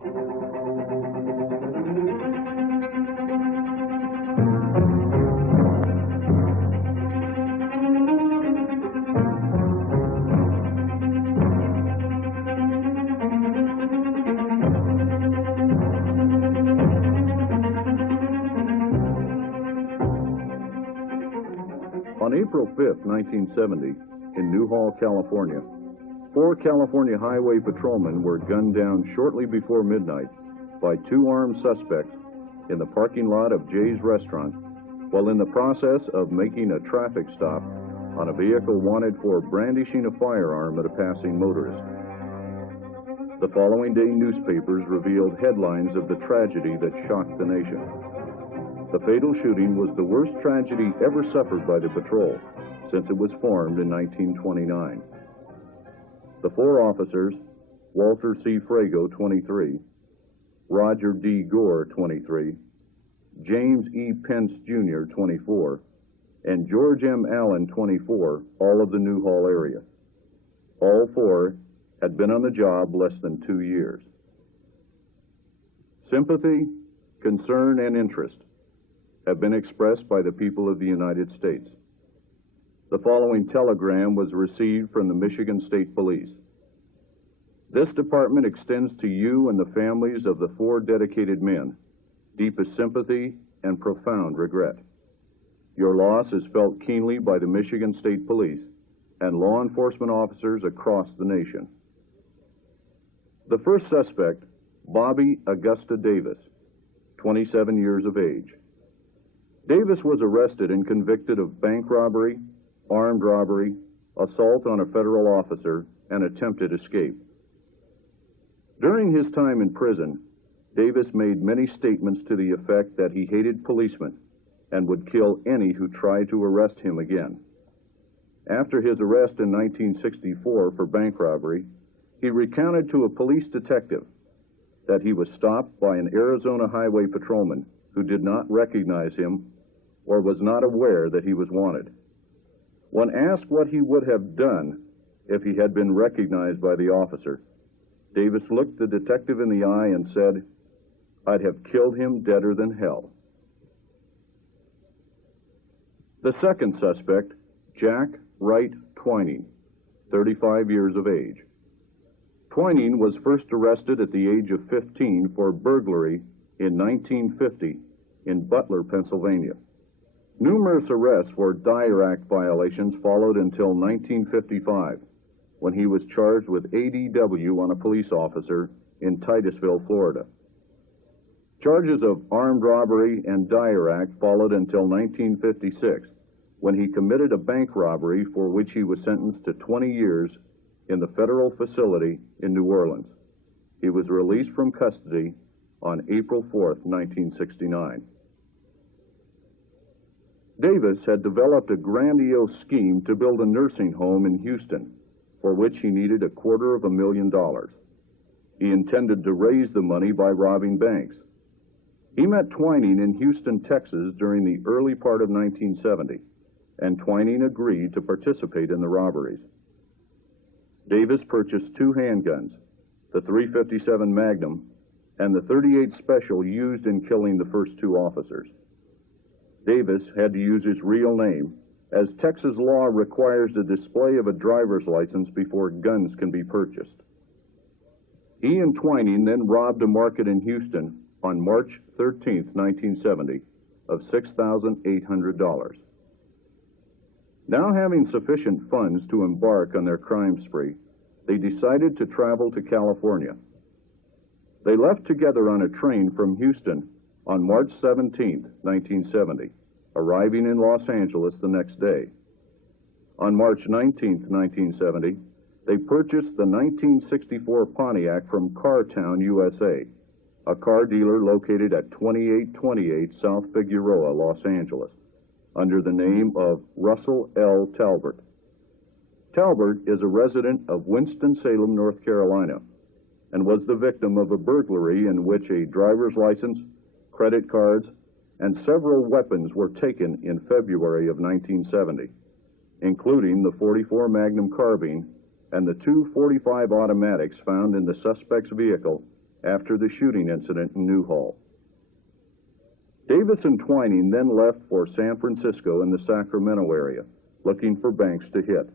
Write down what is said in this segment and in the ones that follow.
On April 5, 1970, in Newhall, California, 4 California highway patrolmen were gunned down shortly before midnight by 2 armed suspects in the parking lot of Jay's Restaurant while in the process of making a traffic stop on a vehicle wanted for brandishing a firearm at a passing motorist. The following day, newspapers revealed headlines of the tragedy that shocked the nation. The fatal shooting was the worst tragedy ever suffered by the patrol since it was formed in 1929. The 4 officers, Walter C. Frago, 23, Roger D. Gore, 23, James E. Pence, Jr., 24, and George M. Allen, 24, all of the Newhall area. All 4 had been on the job less than 2 years. Sympathy, concern, and interest have been expressed by the people of the United States. The following telegram was received from the Michigan State Police. This department extends to you and the families of the 4 dedicated men deepest sympathy and profound regret. Your loss is felt keenly by the Michigan State Police and law enforcement officers across the nation. The first suspect, Bobby Augusta Davis, 27 years of age. Davis was arrested and convicted of bank robbery, armed robbery, assault on a federal officer, and attempted escape. During his time in prison, Davis made many statements to the effect that he hated policemen and would kill any who tried to arrest him again. After his arrest in 1964 for bank robbery, he recounted to a police detective that he was stopped by an Arizona highway patrolman who did not recognize him or was not aware that he was wanted. When asked what he would have done if he had been recognized by the officer, Davis looked the detective in the eye and said, "I'd have killed him deader than hell." The second suspect, Jack Wright Twining, 35 years of age. Twining was first arrested at the age of 15 for burglary in 1950 in Butler, Pennsylvania. Numerous arrests for Dyer Act violations followed until 1955, when he was charged with ADW on a police officer in Titusville, Florida. Charges of armed robbery and Dyer Act followed until 1956, when he committed a bank robbery for which he was sentenced to 20 years in the federal facility in New Orleans. He was released from custody on April 4, 1969. Davis had developed a grandiose scheme to build a nursing home in Houston, for which he needed $250,000. He intended to raise the money by robbing banks. He met Twining in Houston, Texas during the early part of 1970, and Twining agreed to participate in the robberies. Davis purchased 2 handguns, the .357 Magnum and the .38 Special used in killing the first 2 officers. Davis had to use his real name, as Texas law requires the display of a driver's license before guns can be purchased. He and Twining then robbed a market in Houston on March 13, 1970, of $6,800. Now having sufficient funds to embark on their crime spree, they decided to travel to California. They left together on a train from Houston on March 17, 1970, arriving in Los Angeles the next day. On March 19, 1970, they purchased the 1964 Pontiac from Cartown, USA, a car dealer located at 2828 South Figueroa, Los Angeles, under the name of Russell L. Talbert. Talbert is a resident of Winston-Salem, North Carolina, and was the victim of a burglary in which a driver's license, credit cards, and several weapons were taken in February of 1970, including the .44 Magnum carbine and the 2 .45 automatics found in the suspect's vehicle after the shooting incident in Newhall. Davis and Twining then left for San Francisco and the Sacramento area, looking for banks to hit.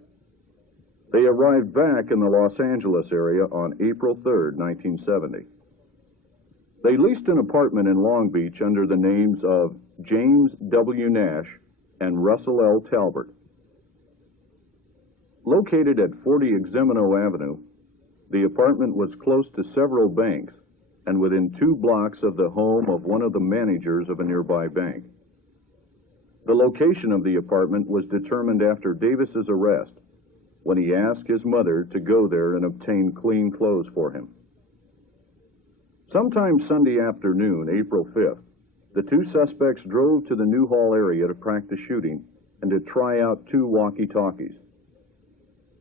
They arrived back in the Los Angeles area on April 3, 1970. They leased an apartment in Long Beach under the names of James W. Nash and Russell L. Talbert. Located at 40 Eximino Avenue, the apartment was close to several banks and within 2 blocks of the home of one of the managers of a nearby bank. The location of the apartment was determined after Davis's arrest, when he asked his mother to go there and obtain clean clothes for him. Sometime Sunday afternoon, April 5th, the 2 suspects drove to the Newhall area to practice shooting and to try out 2 walkie-talkies.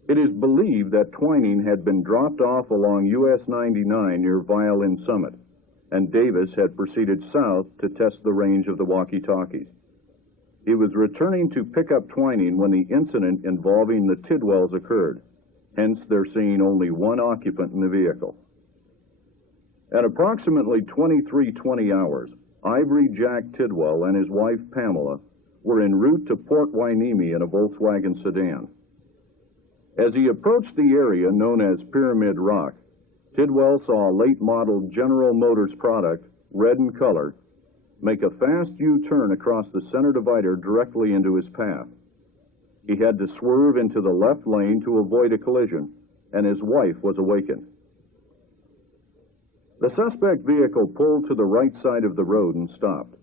It is believed that Twining had been dropped off along US 99 near Violin Summit, and Davis had proceeded south to test the range of the walkie-talkies. He was returning to pick up Twining when the incident involving the Tidwells occurred, hence there seeing only 1 occupant in the vehicle. At approximately 23:20 hours, Ivory Jack Tidwell and his wife Pamela were en route to Port Hueneme in a Volkswagen sedan. As he approached the area known as Pyramid Rock, Tidwell saw a late-model General Motors product, red in color, make a fast U-turn across the center divider directly into his path. He had to swerve into the left lane to avoid a collision, and his wife was awakened. The suspect vehicle pulled to the right side of the road and stopped.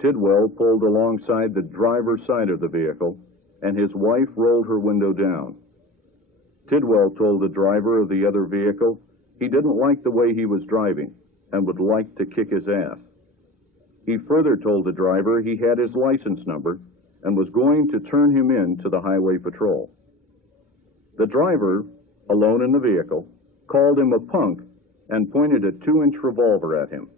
Tidwell pulled alongside the driver's side of the vehicle, and his wife rolled her window down. Tidwell told the driver of the other vehicle he didn't like the way he was driving and would like to kick his ass. He further told the driver he had his license number and was going to turn him in to the highway patrol. The driver, alone in the vehicle, called him a punk and pointed a 2-inch revolver at him.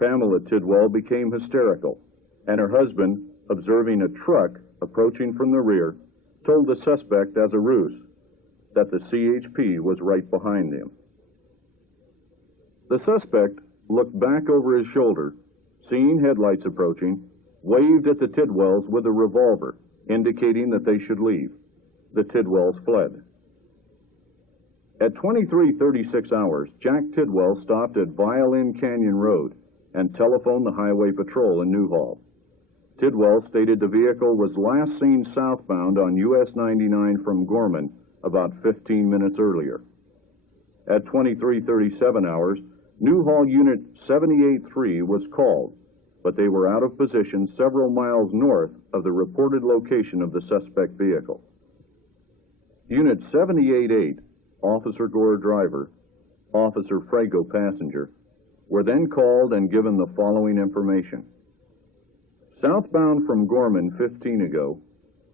Pamela Tidwell became hysterical, and her husband, observing a truck approaching from the rear, told the suspect as a ruse that the CHP was right behind him. The suspect looked back over his shoulder, seeing headlights approaching, waved at the Tidwells with a revolver, indicating that they should leave. The Tidwells fled. At 23:36 hours, Jack Tidwell stopped at Violin Canyon Road and telephoned the highway patrol in Newhall. Tidwell stated the vehicle was last seen southbound on US 99 from Gorman about 15 minutes earlier. At 23:37 hours, Newhall Unit 78-3 was called, but they were out of position several miles north of the reported location of the suspect vehicle. Unit 78-8, Officer Gore driver, Officer Frago passenger, were then called and given the following information. Southbound from Gorman 15 ago,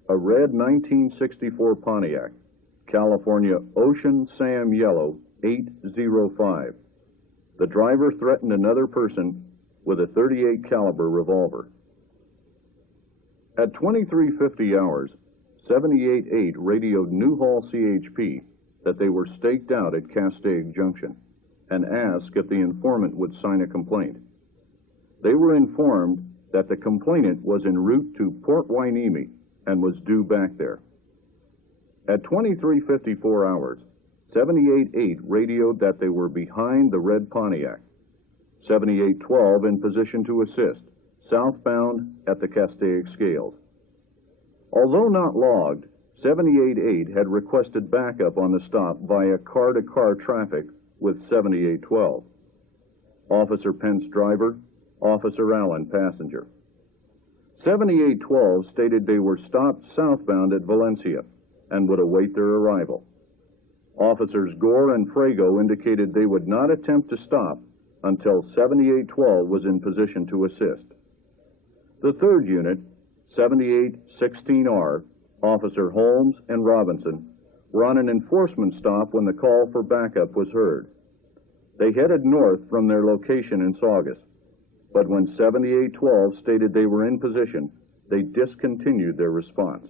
a red 1964 Pontiac, California Ocean Sam Yellow 805. The driver threatened another person with a .38 caliber revolver. At 23:50 hours, 78-8 radioed Newhall CHP that they were staked out at Castaic Junction and asked if the informant would sign a complaint. They were informed that the complainant was en route to Port Hueneme and was due back there. At 23:54 hours, 78-8 radioed that they were behind the red Pontiac. 78-12 in position to assist, southbound at the Castaic Scales. Although not logged, 78-8 had requested backup on the stop via car-to-car traffic with 78-12. Officer Pence driver, Officer Allen passenger. 78-12 stated they were stopped southbound at Valencia and would await their arrival. Officers Gore and Frago indicated they would not attempt to stop until 78-12 was in position to assist. The third unit, 78-16R, Officer Holmes and Robinson, were on an enforcement stop when the call for backup was heard. They headed north from their location in Saugus, but when 78-12 stated they were in position, they discontinued their response.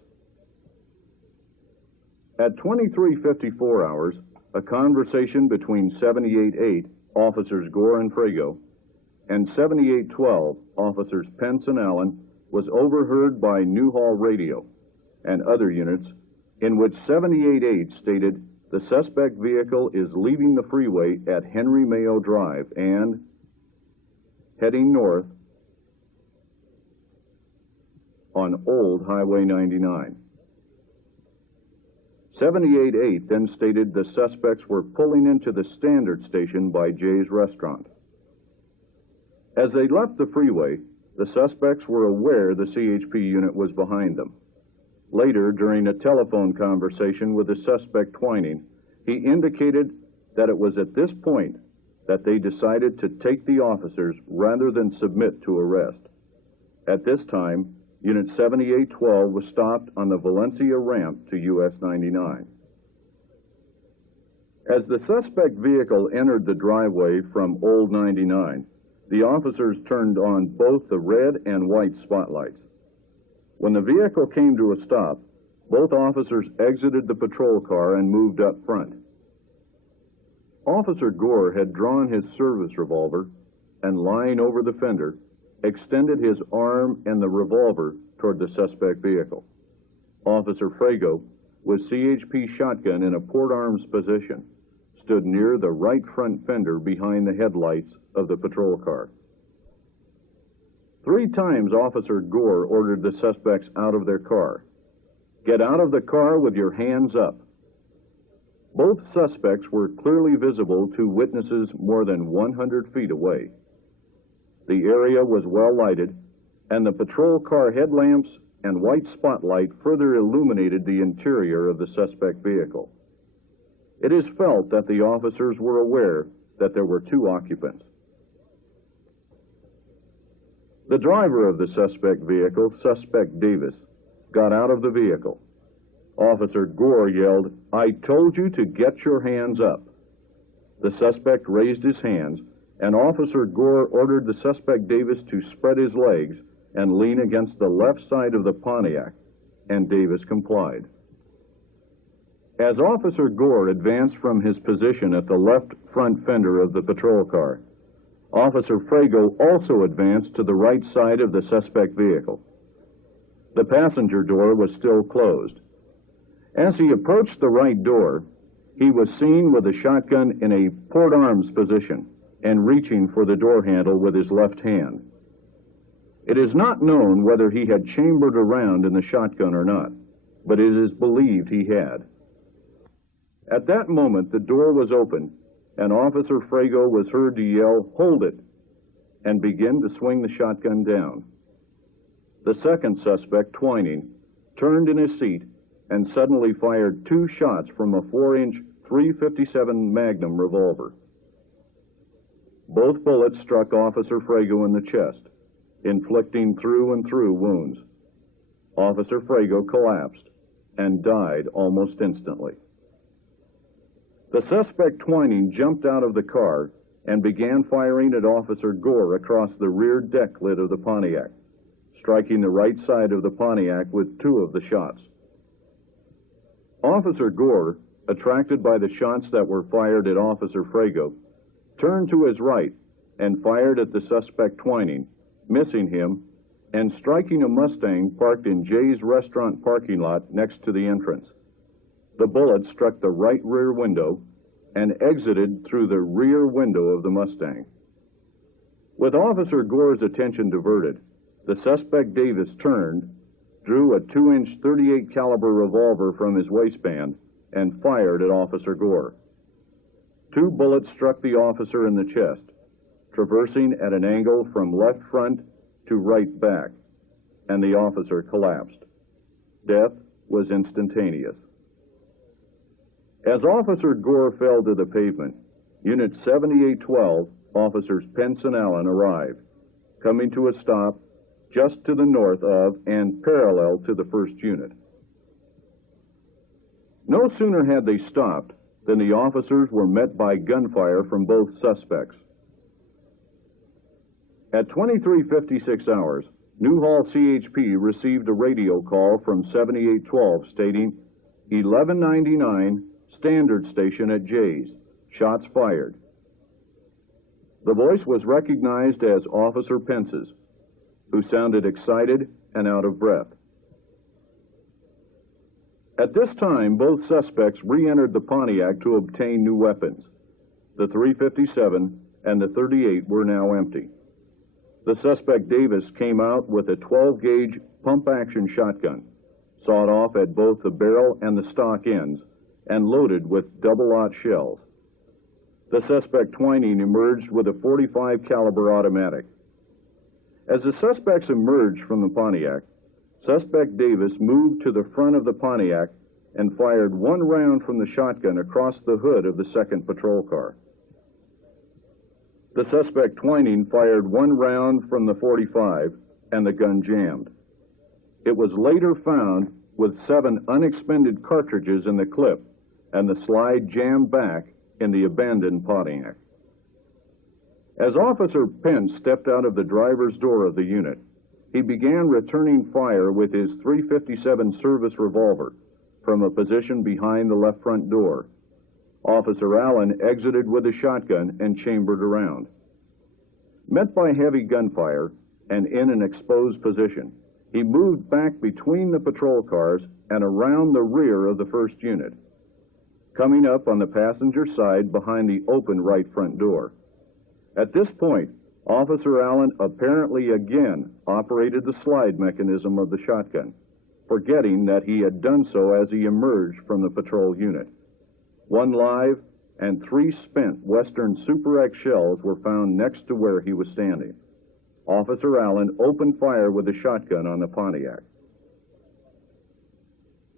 At 23:54 hours, a conversation between 78-8 Officers Gore and Frago, and 7812, Officers Pence and Allen, was overheard by Newhall Radio and other units, in which 788 stated the suspect vehicle is leaving the freeway at Henry Mayo Drive and heading north on Old Highway 99. 788 then stated the suspects were pulling into the Standard station by Jay's Restaurant. As they left the freeway, the suspects were aware the CHP unit was behind them. Later, during a telephone conversation with the suspect Twining, he indicated that it was at this point that they decided to take the officers rather than submit to arrest. At this time, Unit 7812 was stopped on the Valencia ramp to US 99. As the suspect vehicle entered the driveway from Old 99, the officers turned on both the red and white spotlights. When the vehicle came to a stop, both officers exited the patrol car and moved up front. Officer Gore had drawn his service revolver and, lying over the fender, extended his arm and the revolver toward the suspect vehicle. Officer Frago, with CHP shotgun in a port arms position, stood near the right front fender behind the headlights of the patrol car. 3 times Officer Gore ordered the suspects out of their car. "Get out of the car with your hands up." Both suspects were clearly visible to witnesses more than 100 feet away. The area was well lighted, and the patrol car headlamps and white spotlight further illuminated the interior of the suspect vehicle. It is felt that the officers were aware that there were 2 occupants. The driver of the suspect vehicle, Suspect Davis, got out of the vehicle. Officer Gore yelled, "I told you to get your hands up." The suspect raised his hands, and Officer Gore ordered the suspect Davis to spread his legs and lean against the left side of the Pontiac, and Davis complied. As Officer Gore advanced from his position at the left front fender of the patrol car, Officer Frago also advanced to the right side of the suspect vehicle. The passenger door was still closed. As he approached the right door, he was seen with a shotgun in a port arms position and reaching for the door handle with his left hand. It is not known whether he had chambered a round in the shotgun or not, but it is believed he had. At that moment, the door was opened, and Officer Frago was heard to yell, "Hold it," and begin to swing the shotgun down. The second suspect, Twining, turned in his seat and suddenly fired 2 shots from a 4-inch .357 Magnum revolver. Both bullets struck Officer Frago in the chest, inflicting through and through wounds. Officer Frago collapsed and died almost instantly. The suspect Twining jumped out of the car and began firing at Officer Gore across the rear deck lid of the Pontiac, striking the right side of the Pontiac with 2 of the shots. Officer Gore, attracted by the shots that were fired at Officer Frago, turned to his right and fired at the suspect Twining, missing him and striking a Mustang parked in Jay's Restaurant parking lot next to the entrance. The bullet struck the right rear window and exited through the rear window of the Mustang. With Officer Gore's attention diverted, the suspect Davis turned, drew a 2-inch .38 caliber revolver from his waistband, and fired at Officer Gore. 2 bullets struck the officer in the chest, traversing at an angle from left front to right back, and the officer collapsed. Death was instantaneous. As Officer Gore fell to the pavement, Unit 7812, Officers Pence and Allen, arrived, coming to a stop just to the north of and parallel to the first unit. No sooner had they stopped than the officers were met by gunfire from both suspects. At 23:56 hours, Newhall CHP received a radio call from 7812 stating 1199 Standard Station at Jay's, shots fired. The voice was recognized as Officer Pence's, who sounded excited and out of breath. At this time, both suspects re-entered the Pontiac to obtain new weapons. The .357 and the .38 were now empty. The suspect Davis came out with a 12-gauge pump-action shotgun, sawed off at both the barrel and the stock ends, and loaded with double-aught shells. The suspect Twining emerged with a .45 caliber automatic. As the suspects emerged from the Pontiac, suspect Davis moved to the front of the Pontiac and fired one round from the shotgun across the hood of the second patrol car. The suspect Twining fired one round from the .45, and the gun jammed. It was later found with 7 unexpended cartridges in the clip, and the slide jammed back in the abandoned Pontiac. As Officer Pence stepped out of the driver's door of the unit, he began returning fire with his .357 service revolver from a position behind the left front door. Officer Allen exited with a shotgun and chambered around. Met by heavy gunfire and in an exposed position, he moved back between the patrol cars and around the rear of the first unit, coming up on the passenger side behind the open right front door. At this point, Officer Allen apparently again operated the slide mechanism of the shotgun, forgetting that he had done so as he emerged from the patrol unit. 1 live and 3 spent Western Super X shells were found next to where he was standing. Officer Allen opened fire with a shotgun on the Pontiac.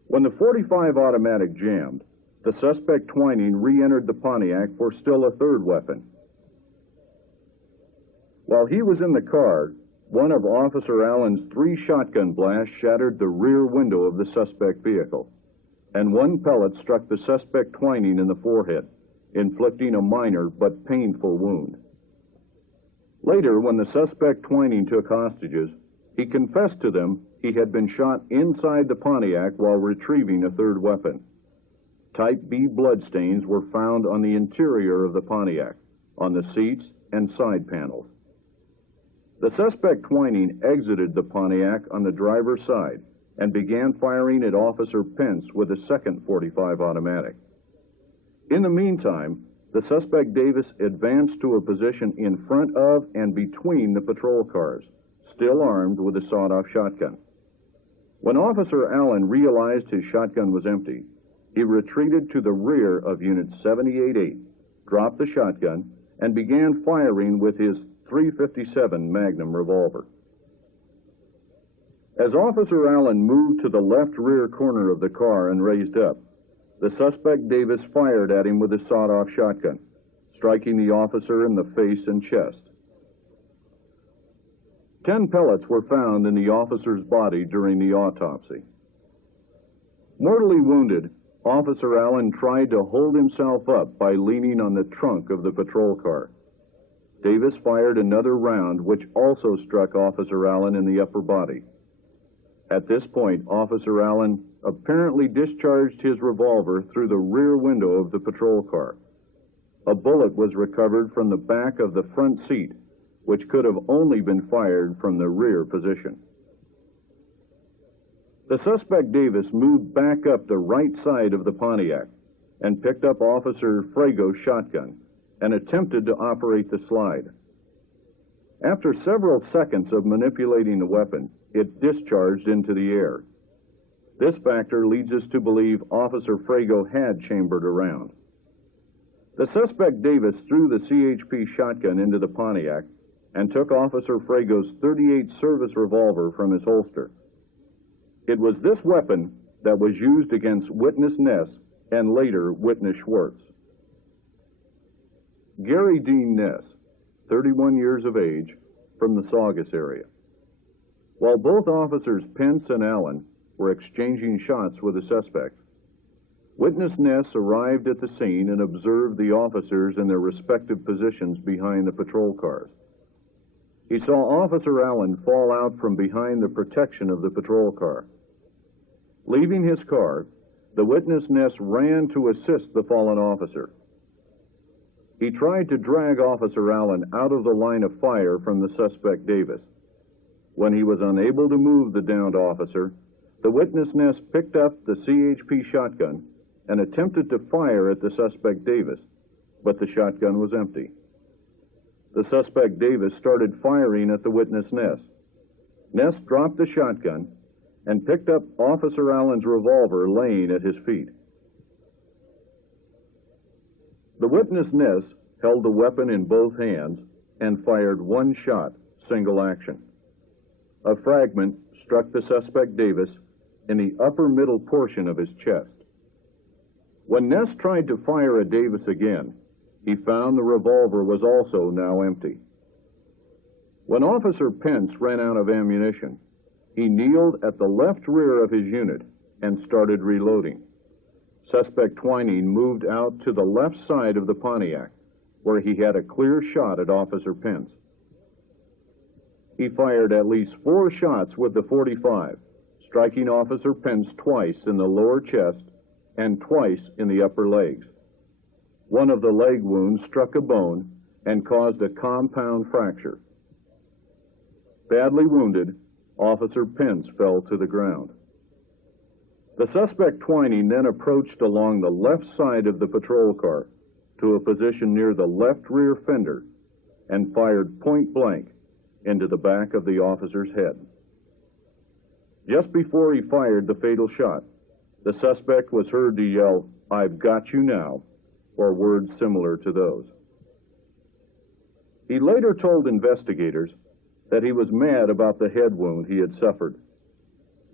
When the .45 automatic jammed, the suspect Twining re-entered the Pontiac for still a third weapon. While he was in the car, one of Officer Allen's 3 shotgun blasts shattered the rear window of the suspect vehicle, and 1 pellet struck the suspect Twining in the forehead, inflicting a minor but painful wound. Later, when the suspect Twining took hostages, he confessed to them he had been shot inside the Pontiac while retrieving a third weapon. Type B bloodstains were found on the interior of the Pontiac, on the seats and side panels. The suspect Twining exited the Pontiac on the driver's side and began firing at Officer Pence with a second .45 automatic. In the meantime, the suspect Davis advanced to a position in front of and between the patrol cars, still armed with a sawed-off shotgun. When Officer Allen realized his shotgun was empty, he retreated to the rear of Unit 78-8, dropped the shotgun, and began firing with his .357 Magnum revolver. As Officer Allen moved to the left rear corner of the car and raised up, the suspect Davis fired at him with a sawed-off shotgun, striking the officer in the face and chest. 10 pellets were found in the officer's body during the autopsy. Mortally wounded, Officer Allen tried to hold himself up by leaning on the trunk of the patrol car. Davis fired another round, which also struck Officer Allen in the upper body. At this point, Officer Allen apparently discharged his revolver through the rear window of the patrol car. A bullet was recovered from the back of the front seat, which could have only been fired from the rear position. The suspect Davis moved back up the right side of the Pontiac and picked up Officer Frago's shotgun and attempted to operate the slide. After several seconds of manipulating the weapon, it discharged into the air. This factor leads us to believe Officer Frago had chambered around. The suspect Davis threw the CHP shotgun into the Pontiac and took Officer Frago's .38 service revolver from his holster. It was this weapon that was used against witness Ness and later witness Schwartz. Gary Dean Ness, 31 years of age, from the Saugus area. While both officers Pence and Allen were exchanging shots with the suspect, witness Ness arrived at the scene and observed the officers in their respective positions behind the patrol cars. He saw Officer Allen fall out from behind the protection of the patrol car. Leaving his car, the witness Ness ran to assist the fallen officer. he tried to drag Officer Allen out of the line of fire from the suspect Davis. When he was unable to move the downed officer, the witness Ness picked up the CHP shotgun and attempted to fire at the suspect Davis, but the shotgun was empty. The suspect Davis started firing at the witness Ness. Ness dropped the shotgun and picked up Officer Allen's revolver laying at his feet. The witness Ness held the weapon in both hands and fired one shot, single action. A fragment struck the suspect Davis in the upper middle portion of his chest. When Ness tried to fire at Davis again, he found the revolver was also now empty. When Officer Pence ran out of ammunition, he kneeled at the left rear of his unit and started reloading. Suspect Twining moved out to the left side of the Pontiac, where he had a clear shot at Officer Pence. He fired at least 4 shots with the .45, striking Officer Pence twice in the lower chest and twice in the upper legs. One of the leg wounds struck a bone and caused a compound fracture. Badly wounded, Officer Pence fell to the ground. The suspect Twining then approached along the left side of the patrol car to a position near the left rear fender and fired point blank into the back of the officer's head. Just before he fired the fatal shot, the suspect was heard to yell, "I've got you now," or words similar to those. He later told investigators that he was mad about the head wound he had suffered.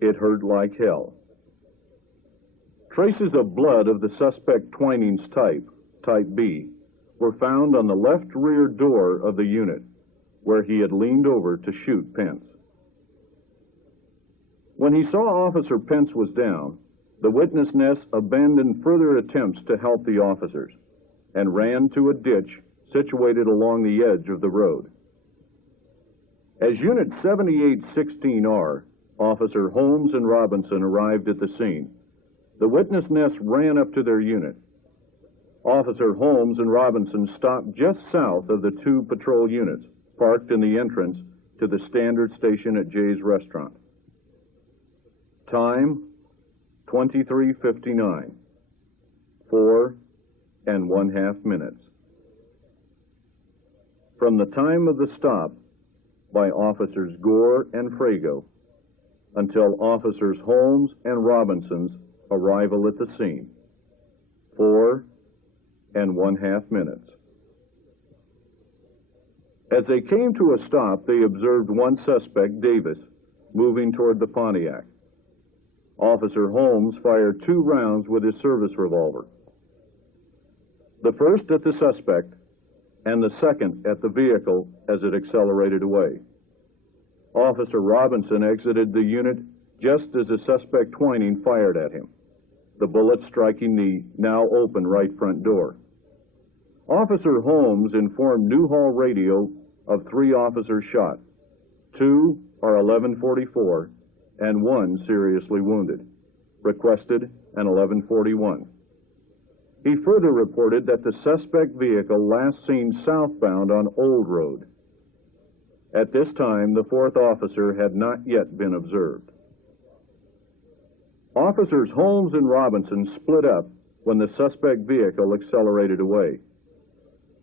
It hurt like hell. Traces of blood of the suspect Twining's type B, were found on the left rear door of the unit, where he had leaned over to shoot Pence. When he saw Officer Pence was down, the witness Ness abandoned further attempts to help the officers and ran to a ditch situated along the edge of the road. As Unit 7816R, Officer Holmes and Robinson arrived at the scene, the witness Ness ran up to their unit. Officer Holmes and Robinson stopped just south of the 2 patrol units, parked in the entrance to the standard station at Jay's Restaurant. Time, 23:59, 4 1/2 minutes. From the time of the stop by Officers Gore and Frago until Officers Holmes and Robinson's arrival at the scene, 4 1/2 minutes. As they came to a stop, they observed one suspect, Davis, moving toward the Pontiac. Officer Holmes fired 2 rounds with his service revolver. The first at the suspect and the second at the vehicle as it accelerated away. Officer Robinson exited the unit just as the suspect Twining fired at him, the bullet striking the now open right front door. Officer Holmes informed Newhall Radio of 3 officers shot. 2 are 1144 and 1 seriously wounded, requested an 1141. He further reported that the suspect vehicle last seen southbound on Old Road. At this time, the 4th officer had not yet been observed. Officers Holmes and Robinson split up when the suspect vehicle accelerated away.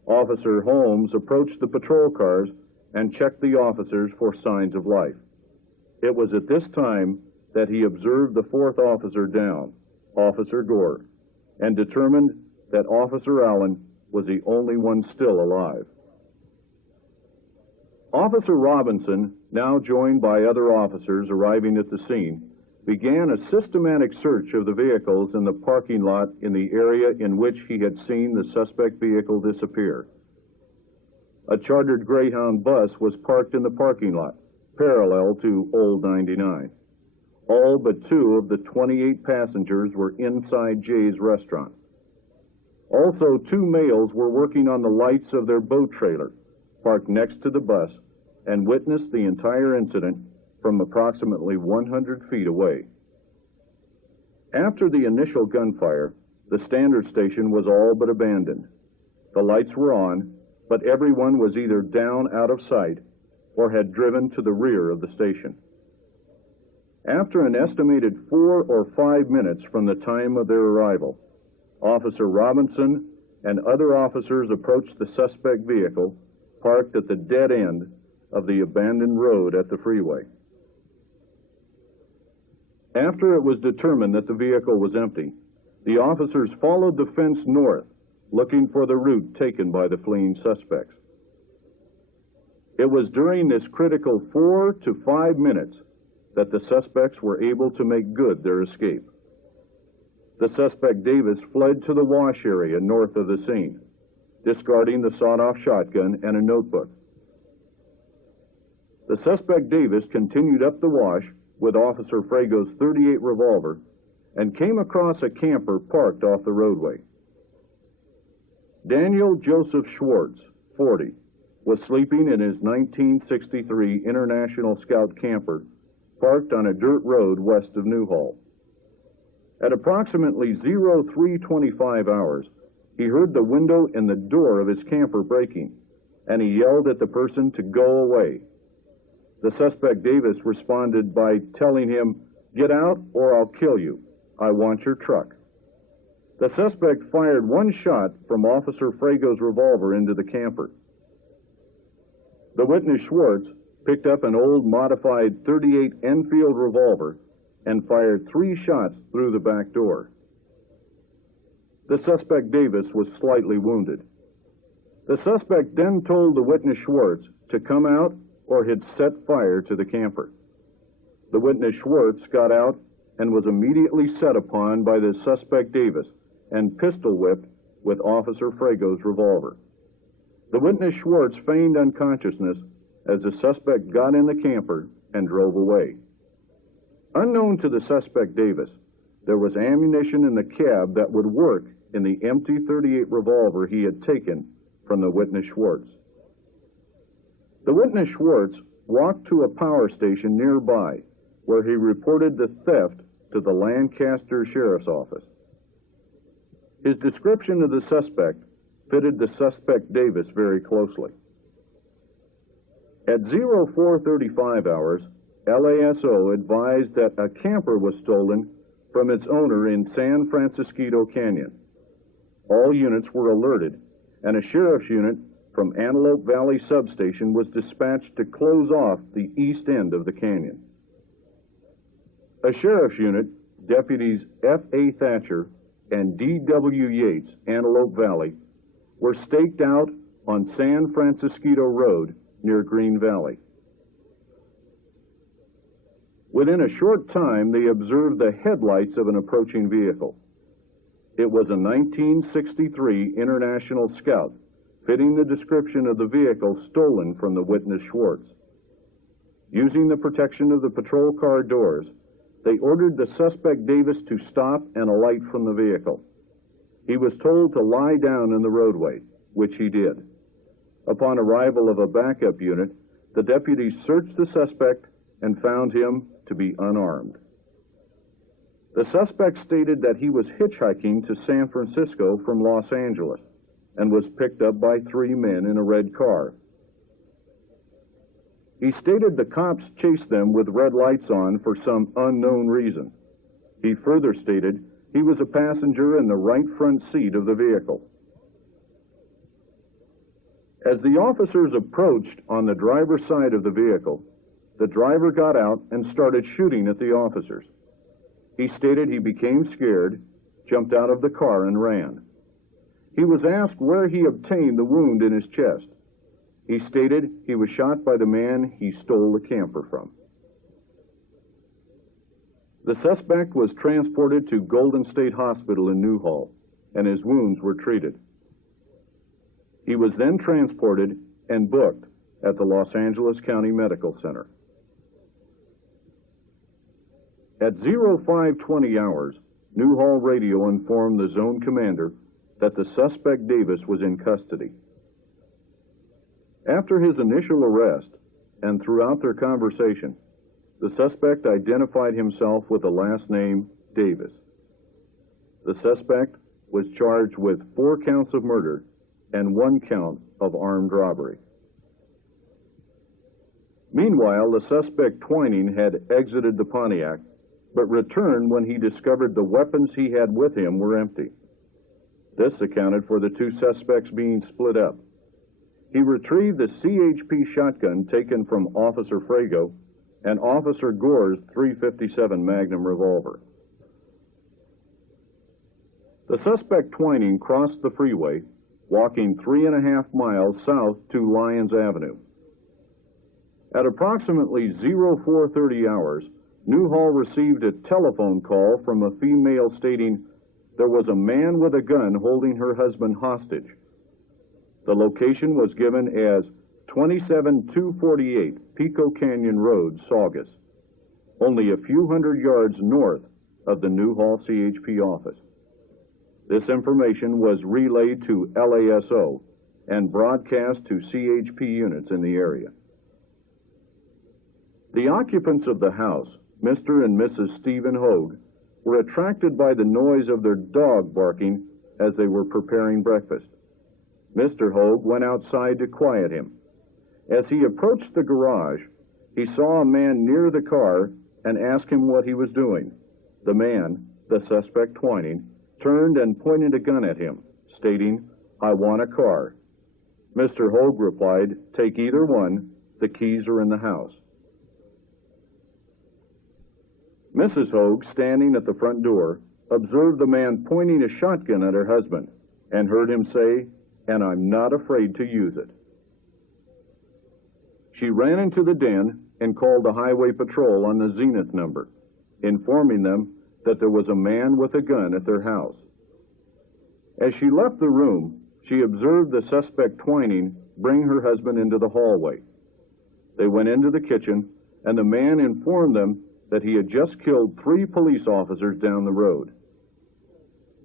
Officer Holmes approached the patrol cars and checked the officers for signs of life. It was at this time that he observed the 4th officer down, Officer Gore, and determined that Officer Allen was the only one still alive. Officer Robinson, now joined by other officers arriving at the scene, began a systematic search of the vehicles in the parking lot in the area in which he had seen the suspect vehicle disappear. A chartered Greyhound bus was parked in the parking lot, parallel to Old 99. All but 2 of the 28 passengers were inside Jay's Restaurant. Also, 2 males were working on the lights of their boat trailer, parked next to the bus, and witnessed the entire incident from approximately 100 feet away. After the initial gunfire, the standard station was all but abandoned. The lights were on, but everyone was either down out of sight or had driven to the rear of the station. After an estimated 4 or 5 minutes from the time of their arrival, Officer Robinson and other officers approached the suspect vehicle parked at the dead end of the abandoned road at the freeway. After it was determined that the vehicle was empty, the officers followed the fence north, looking for the route taken by the fleeing suspects. It was during this critical 4 to 5 minutes that the suspects were able to make good their escape. The suspect Davis fled to the wash area north of the scene, discarding the sawed-off shotgun and a notebook. The suspect Davis continued up the wash with Officer Frago's .38 revolver and came across a camper parked off the roadway. Daniel Joseph Schwartz, 40, was sleeping in his 1963 International Scout camper parked on a dirt road west of Newhall. At approximately 03:25 hours, he heard the window and the door of his camper breaking, and he yelled at the person to go away. The suspect Davis responded by telling him, "Get out or I'll kill you. I want your truck." The suspect fired one shot from Officer Frago's revolver into the camper. The witness, Schwartz, picked up an old modified .38 Enfield revolver and fired 3 shots through the back door. The suspect Davis was slightly wounded. The suspect then told the witness, Schwartz, to come out or he'd set fire to the camper. The witness, Schwartz, got out and was immediately set upon by the suspect Davis and pistol whipped with Officer Frago's revolver. The witness, Schwartz, feigned unconsciousness as the suspect got in the camper and drove away. Unknown to the suspect Davis, there was ammunition in the cab that would work in the empty .38 revolver he had taken from the witness, Schwartz. The witness, Schwartz, walked to a power station nearby where he reported the theft to the Lancaster Sheriff's Office. His description of the suspect fitted the suspect Davis very closely. At 04:35 hours, LASO advised that a camper was stolen from its owner in San Francisco Canyon. All units were alerted, and a sheriff's unit from Antelope Valley Substation was dispatched to close off the east end of the canyon. A sheriff's unit, Deputies F.A. Thatcher and D.W. Yates, Antelope Valley, were staked out on San Francisco Road near Green Valley. Within a short time, they observed the headlights of an approaching vehicle. It was a 1963 International Scout, fitting the description of the vehicle stolen from the witness, Schwartz. Using the protection of the patrol car doors, they ordered the suspect Davis to stop and alight from the vehicle. He was told to lie down in the roadway, which he did. Upon arrival of a backup unit, the deputies searched the suspect and found him to be unarmed. The suspect stated that he was hitchhiking to San Francisco from Los Angeles and was picked up by 3 men in a red car. He stated the cops chased them with red lights on for some unknown reason. He further stated he was a passenger in the right front seat of the vehicle. As the officers approached on the driver's side of the vehicle, the driver got out and started shooting at the officers. He stated he became scared, jumped out of the car, and ran. He was asked where he obtained the wound in his chest. He stated he was shot by the man he stole the camper from. The suspect was transported to Golden State Hospital in Newhall, and his wounds were treated. He was then transported and booked at the Los Angeles County Medical Center. At 05:20 hours, Newhall Radio informed the zone commander that the suspect Davis was in custody. After his initial arrest, and throughout their conversation, the suspect identified himself with the last name Davis. The suspect was charged with 4 counts of murder and 1 count of armed robbery. Meanwhile, the suspect Twining had exited the Pontiac, but returned when he discovered the weapons he had with him were empty. This accounted for the 2 suspects being split up. He retrieved the CHP shotgun taken from Officer Frago and Officer Gore's .357 Magnum revolver. The suspect Twining crossed the freeway, walking 3.5 miles south to Lyons Avenue. At approximately 0430 hours, Newhall received a telephone call from a female stating there was a man with a gun holding her husband hostage. The location was given as 27248 Pico Canyon Road, Saugus, only a few hundred yards north of the Newhall CHP office. This information was relayed to LASO and broadcast to CHP units in the area. The occupants of the house, Mr. and Mrs. Stephen Hogue, were attracted by the noise of their dog barking as they were preparing breakfast. Mr. Hogue went outside to quiet him. As he approached the garage, he saw a man near the car and asked him what he was doing. The man, the suspect Twining, turned and pointed a gun at him, stating, "I want a car." Mr. Hogue replied, "Take either one, the keys are in the house." Mrs. Hogue, standing at the front door, observed the man pointing a shotgun at her husband and heard him say, "And I'm not afraid to use it." She ran into the den and called the highway patrol on the Zenith number, informing them that there was a man with a gun at their house. As she left the room, she observed the suspect Twining bring her husband into the hallway. They went into the kitchen, and the man informed them that he had just killed 3 police officers down the road.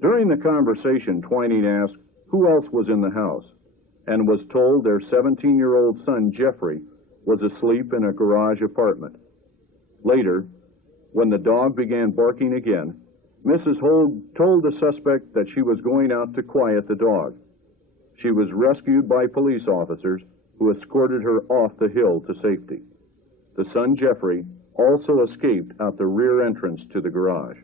During the conversation, Twining asked who else was in the house, and was told their 17-year-old son, Jeffrey, was asleep in a garage apartment. Later, when the dog began barking again, Mrs. Hogue told the suspect that she was going out to quiet the dog. She was rescued by police officers who escorted her off the hill to safety. The son, Jeffrey, also escaped out the rear entrance to the garage.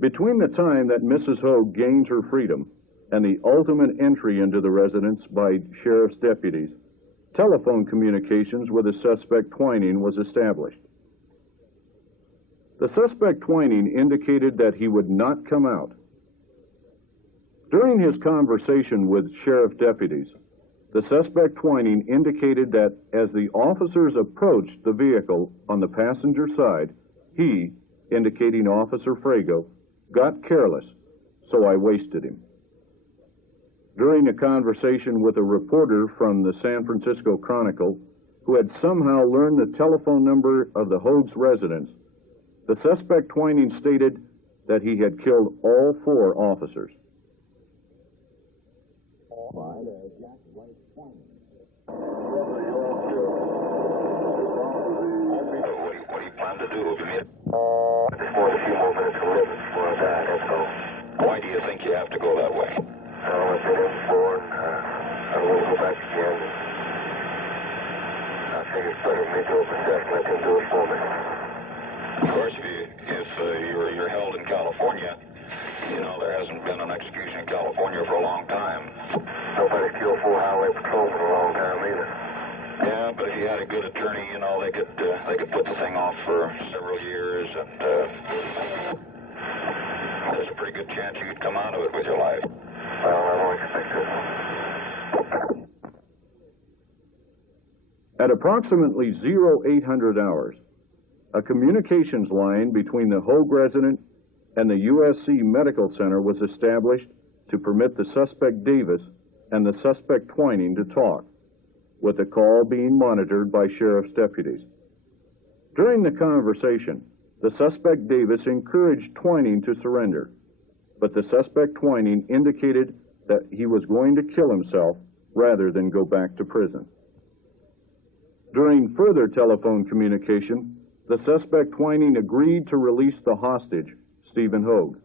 Between the time that Mrs. Hogue gained her freedom and the ultimate entry into the residence by sheriff's deputies, telephone communications with the suspect Twining was established. The suspect Twining indicated that he would not come out. During his conversation with sheriff deputies, the suspect Twining indicated that as the officers approached the vehicle on the passenger side, he, indicating Officer Frago, got careless, so I wasted him. During a conversation with a reporter from the San Francisco Chronicle, who had somehow learned the telephone number of the Hogue's residence, the suspect Twining stated that he had killed all 4 officers. What do you plan to do? I just want a few more minutes to live before I die, that's all. Why do you think you have to go that way? I've been here before, and I don't want to go back again. I think it's better for me to open that and let them do it for me. Of course, if you're held in California, you know, there hasn't been an execution in California for a long time. Nobody killed 4 highway patrolmen in a long time either. Yeah, but if you had a good attorney, you know, they could put the thing off for several years, and there's a pretty good chance you could come out of it with your life. Well, I don't expect it. At approximately 0800 hours, a communications line between the Hogue resident and the USC Medical Center was established to permit the suspect Davis and the suspect Twining to talk, with the call being monitored by sheriff's deputies. During the conversation, the suspect Davis encouraged Twining to surrender, but the suspect Twining indicated that he was going to kill himself rather than go back to prison. During further telephone communication, the suspect Twining agreed to release the hostage, Stephen Hogue.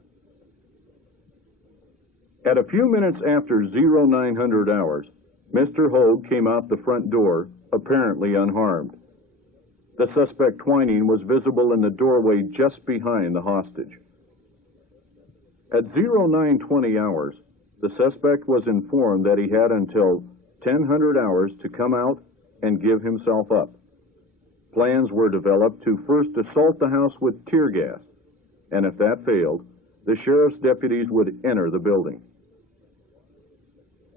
At a few minutes after 0900 hours, Mr. Hogue came out the front door, apparently unharmed. The suspect Twining was visible in the doorway just behind the hostage. At 0920 hours, the suspect was informed that he had until 1000 hours to come out and give himself up. Plans were developed to first assault the house with tear gas, and if that failed, the sheriff's deputies would enter the building.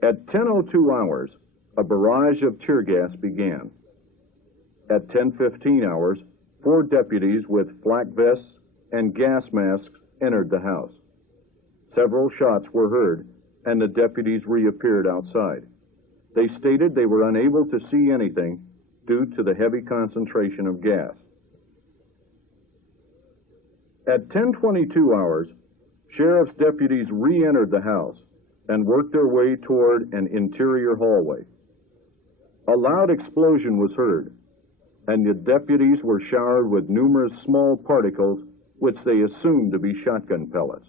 At 10:02 hours, a barrage of tear gas began. At 10:15 hours, 4 deputies with flak vests and gas masks entered the house. Several shots were heard, and the deputies reappeared outside. They stated they were unable to see anything due to the heavy concentration of gas. At 10:22 hours, sheriff's deputies re-entered the house and worked their way toward an interior hallway. A loud explosion was heard, and the deputies were showered with numerous small particles which they assumed to be shotgun pellets.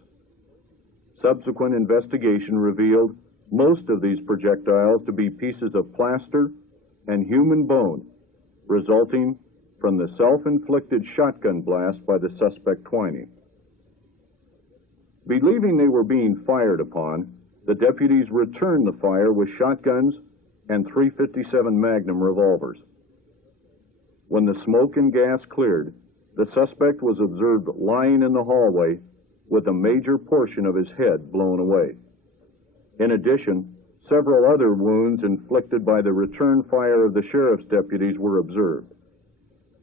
Subsequent investigation revealed most of these projectiles to be pieces of plaster and human bone, resulting from the self-inflicted shotgun blast by the suspect Twining. Believing they were being fired upon, the deputies returned the fire with shotguns and .357 Magnum revolvers. When the smoke and gas cleared, the suspect was observed lying in the hallway with a major portion of his head blown away. In addition, several other wounds inflicted by the return fire of the sheriff's deputies were observed.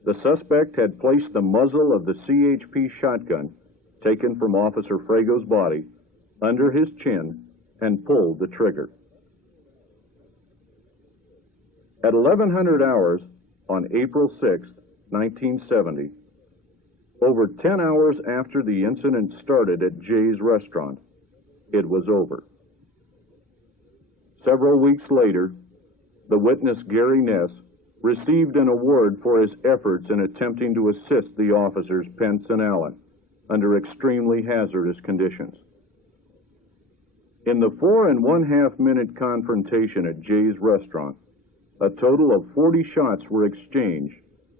The suspect had placed the muzzle of the CHP shotgun taken from Officer Frago's body under his chin and pulled the trigger. At 1100 hours on April 6, 1970, over 10 hours after the incident started at Jay's restaurant, it was over. Several weeks later, the witness Gary Ness received an award for his efforts in attempting to assist the officers Pence and Allen under extremely hazardous conditions. In the 4.5 minute confrontation at Jay's restaurant, a total of 40 shots were exchanged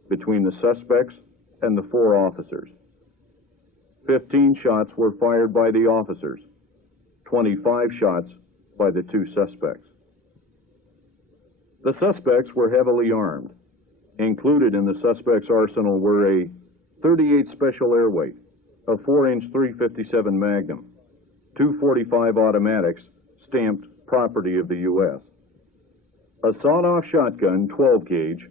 between the suspects and the 4 officers. 15 shots were fired by the officers, 25 shots by the 2 suspects. The suspects were heavily armed. Included in the suspects' arsenal were a .38 Special Airweight, a 4-inch .357 Magnum, 2 .45 automatics stamped property of the U.S., a sawed-off shotgun 12-gauge,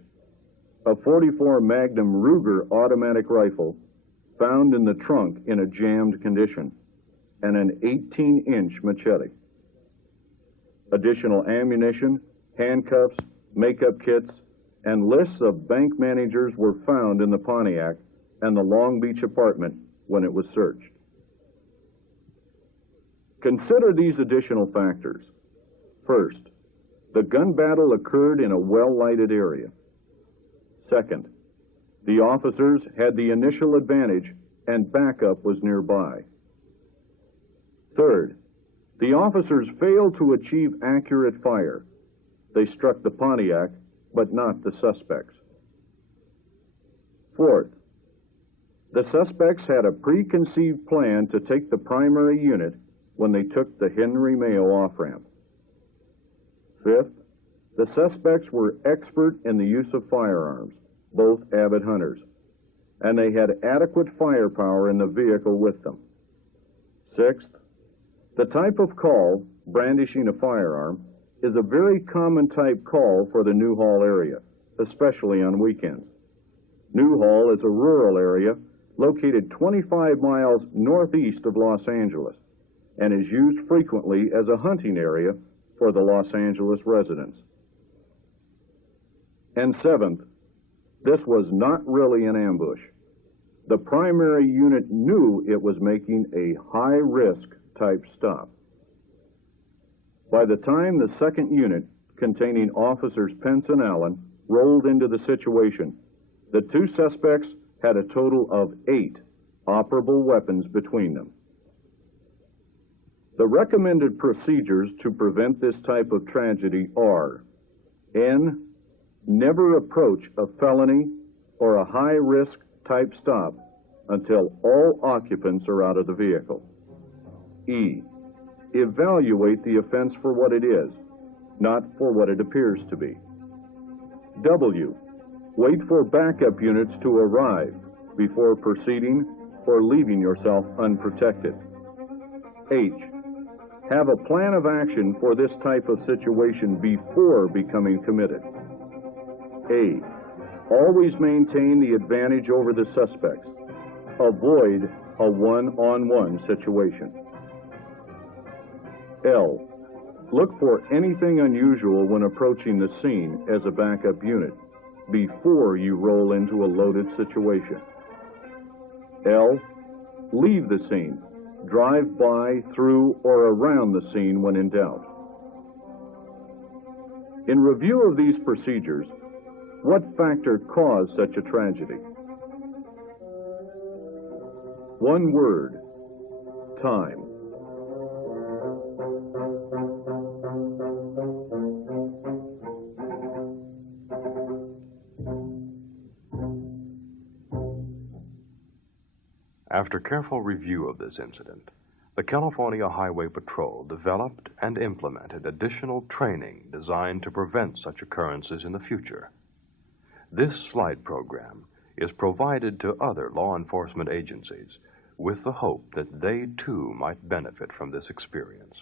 a .44 Magnum Ruger automatic rifle found in the trunk in a jammed condition, and an 18-inch machete. Additional ammunition, handcuffs, makeup kits, and lists of bank managers were found in the Pontiac and the Long Beach apartment when it was searched. Consider these additional factors. First, the gun battle occurred in a well-lighted area. Second, the officers had the initial advantage and backup was nearby. Third, the officers failed to achieve accurate fire. They struck the Pontiac, but not the suspects. Fourth, the suspects had a preconceived plan to take the primary unit when they took the Henry Mayo off-ramp. Fifth, the suspects were expert in the use of firearms, both avid hunters, and they had adequate firepower in the vehicle with them. Sixth, the type of call, brandishing a firearm, is a very common type call for the Newhall area, especially on weekends. Newhall is a rural area located 25 miles northeast of Los Angeles and is used frequently as a hunting area for the Los Angeles residents. And seventh, this was not really an ambush. The primary unit knew it was making a high-risk type stop. By the time the second unit, containing officers Pence and Allen, rolled into the situation, the 2 suspects had a total of 8 operable weapons between them. The recommended procedures to prevent this type of tragedy are: N, never approach a felony or a high-risk type stop until all occupants are out of the vehicle. E, evaluate the offense for what it is, not for what it appears to be. W, wait for backup units to arrive before proceeding or leaving yourself unprotected. H, have a plan of action for this type of situation before becoming committed. A, always maintain the advantage over the suspects. Avoid a one-on-one situation. L, look for anything unusual when approaching the scene as a backup unit before you roll into a loaded situation. L, leave the scene. Drive by, through, or around the scene when in doubt. In review of these procedures, what factor caused such a tragedy? One word: time. After careful review of this incident, the California Highway Patrol developed and implemented additional training designed to prevent such occurrences in the future. This slide program is provided to other law enforcement agencies with the hope that they too might benefit from this experience.